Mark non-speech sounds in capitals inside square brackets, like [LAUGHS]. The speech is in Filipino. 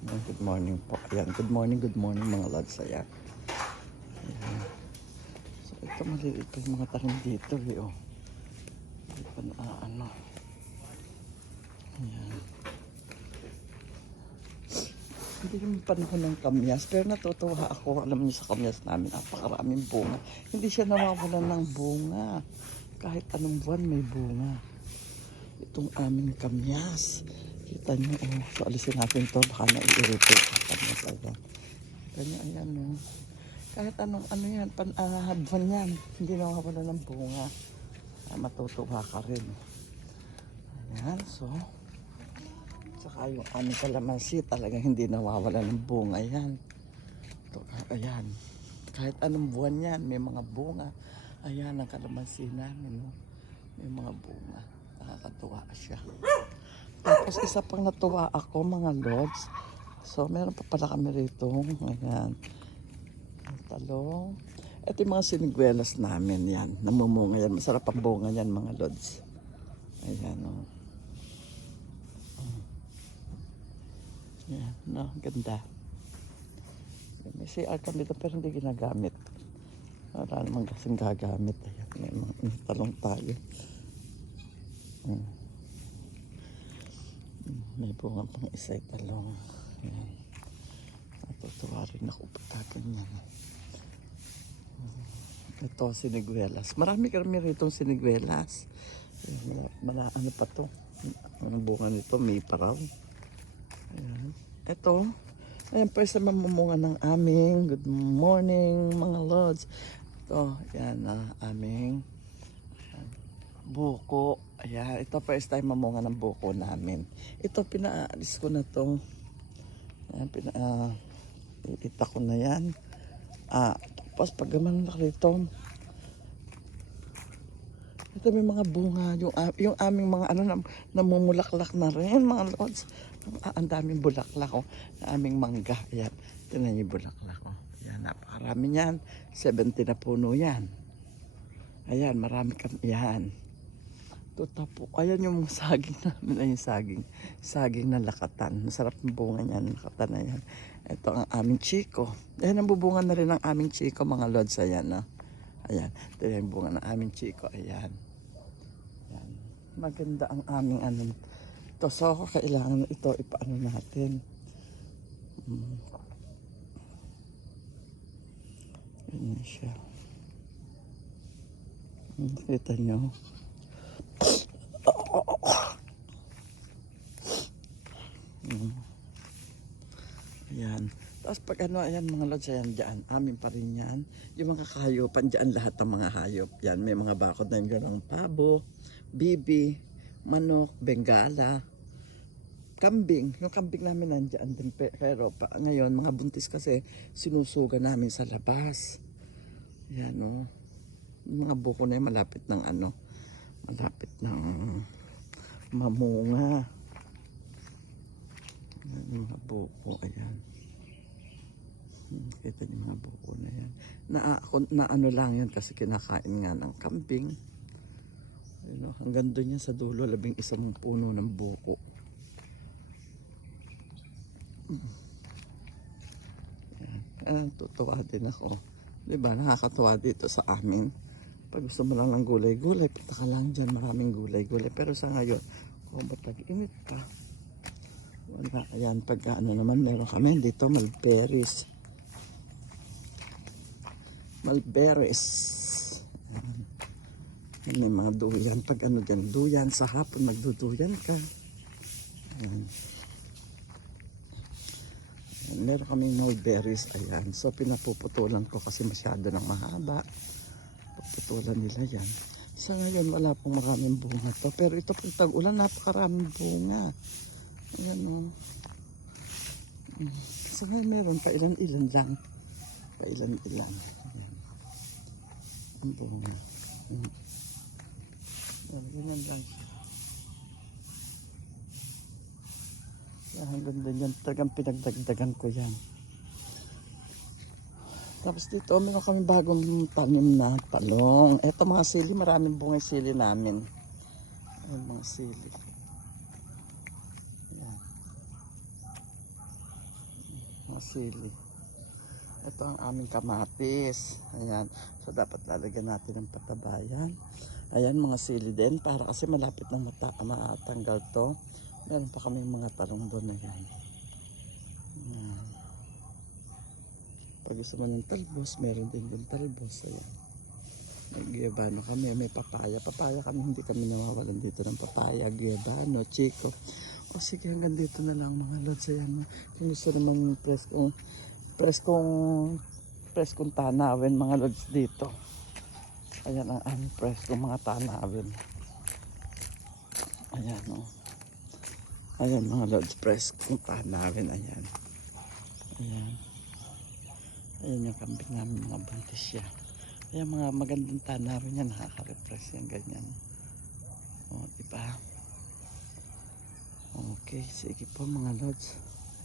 Good morning po. Ayan, good morning, good morning mga lads. Ayan. So ito maliliit pa yung mga tanim dito eh oh. Hindi pa na ah, ano. Ayan. Hindi naman panahon ng kamyas, pero natutuwa ako. Alam niyo sa kamyas namin, napakaraming bunga. Hindi siya nawawalan ng bunga. Kahit anong buwan may bunga. Itong aming kamyas. Kita niyo, oh. So, alisin natin to Baka na-irritate ang kamyas. Ayan. Kanya, ayan, oh. Kahit anong ano yan, pan, ah, buwan yan. Hindi nawawalan ng bunga. Ah, matutuwa ka rin. Ayan, so. Saka yung aming kalamansi talaga hindi nawawala ng bunga yan. Ito, ayan. Kahit anong buwan yan, may mga bunga. Ayan ang kalamansi namin. No? May mga bunga. Nakakatuwa siya. Tapos isa pang natuwa ako mga lords. So meron pa pala kami rito. Ayan. Ang talong. Ito yung mga siniguelas namin yan. Namumunga yan. Masarap ang bunga yan mga lords. Ayan o. Oh. Yan, no, ganda. May CR kami dito pero hindi ginagamit. Wala naman kasing gagamit. Ayan, may may talong tayo. Hmm. May bunga pang isa talong. Ayan. Natutuwa rin ako pagka ganyan. Hmm. Ito, siniguelas. Marami kami rito siniguelas. Ayan, Mala, ano pa to? Ang bunga nito, may paraw. Ayan. Ito, ayan pa mamumunga ng aming good morning mga lords. Ito, ayan na aming ayan, buko. Ayan, ito first time mamunga ng buko namin. Ito, pinaalis ko na to. Ayan, pina, uh, ita ko na yan. Ah, tapos pag gaman na rito, ito may mga bunga, yung, a- yung aming mga ano, nam, namumulaklak na rin, mga lords. Ah, ang daming bulaklak, oh, na aming mangga. Ayan, tingnan niyo bulaklak, oh. Ayan, napakarami niyan. 70 na puno yan. Ayan, marami kami, yan. Tutapo. Ayan yung saging namin, [LAUGHS] ay yung saging. Saging na lakatan. Masarap ang bunga niyan, lakatan na yan. Ito ang aming chiko. Ayan, ang bubunga na rin ang aming chiko, mga lods. Ayan, na. Ayan, ito yung bunga ng aming chiko. Ayan. Ayan. Maganda ang aming ano. Ito, so kailangan ito ipaano natin. Hmm. Ganyan siya. Hmm, Kita nyo. Hmm. Ayan. Tapos pag ano, ayan mga lods, ayan dyan, amin pa rin yan. Yung mga kahayupan dyan, lahat ng mga hayop. Yan, may mga bakod na yung gano'ng pabo, bibi, manok, bengala, kambing. Yung kambing namin nandyan din. pe- Pero pa, ngayon, mga buntis kasi, sinusuga namin sa labas. Yan o. Yung mga buko na yan, malapit ng ano, malapit ng mamunga. Mga buko, ayan. Kita niyo mga buko na yan. Na, na ano lang yan kasi kinakain nga ng kambing. Ayun, oh, hanggang doon yan sa dulo, labing isang puno ng buko. Yan. Ayan, tutuwa din ako. Di ba, nakakatuwa dito sa amin. Pag gusto mo lang ng gulay-gulay, punta ka lang dyan, maraming gulay-gulay. Pero sa ngayon, kung ba't nag-init pa, wala. Ayan, pag ano naman, meron kami dito, mulberries. Mulberries. Ayan. May mga duyan. Pag ano dyan, duyan sa hapon, magduduyan ka. Ayan. Ayan, Meron kaming mulberries. Ayan. So, pinapuputulan ko kasi masyado ng mahaba. Puputulan nila yan. Sa ngayon, wala pong maraming bunga to. Pero ito pag tag-ulan, napakaraming bunga. Ayan o. Sa ngayon, meron pa ilan-ilan lang. Pa ilan-ilan. Ang bunga. Mm. Ayan, ganyan lang siya. Yan, ang ganda niyan. Talagang pinagdagdagan ko yan. Tapos dito, meron kami bagong tanim na talong. Eto mga sili, maraming bunga yung sili namin. Ayan mga sili. Ayan. Mga sili. Ito ang aming kamatis. Ayan. So, dapat lalagyan natin ng patabayan. Ayan, mga sili din. Para kasi malapit ng mata matanggal to. Meron pa kaming mga talong doon. Ayan. Ayan. Pag gusto mo ng talbos, meron din din talbos. Ayan. May guyabano kami, may papaya. Papaya kami, hindi kami nawawalan dito ng papaya, guyabano, chico. O sige, hanggang dito na lang mga lods. Ayan, kung gusto naman yung preskong, preskong, preskong tanawin mga lods dito. Ayan ang aming preskong mga tanawin. Ayan o. Ayan mga lods, preskong tanawin. Ayan. Ayan. Ayan yung kambing namin, mga buntis siya. Ayan mga magandang tanawin yan, nakaka-refresh yan, ganyan. O, di ba? Okay, sige po mga lods.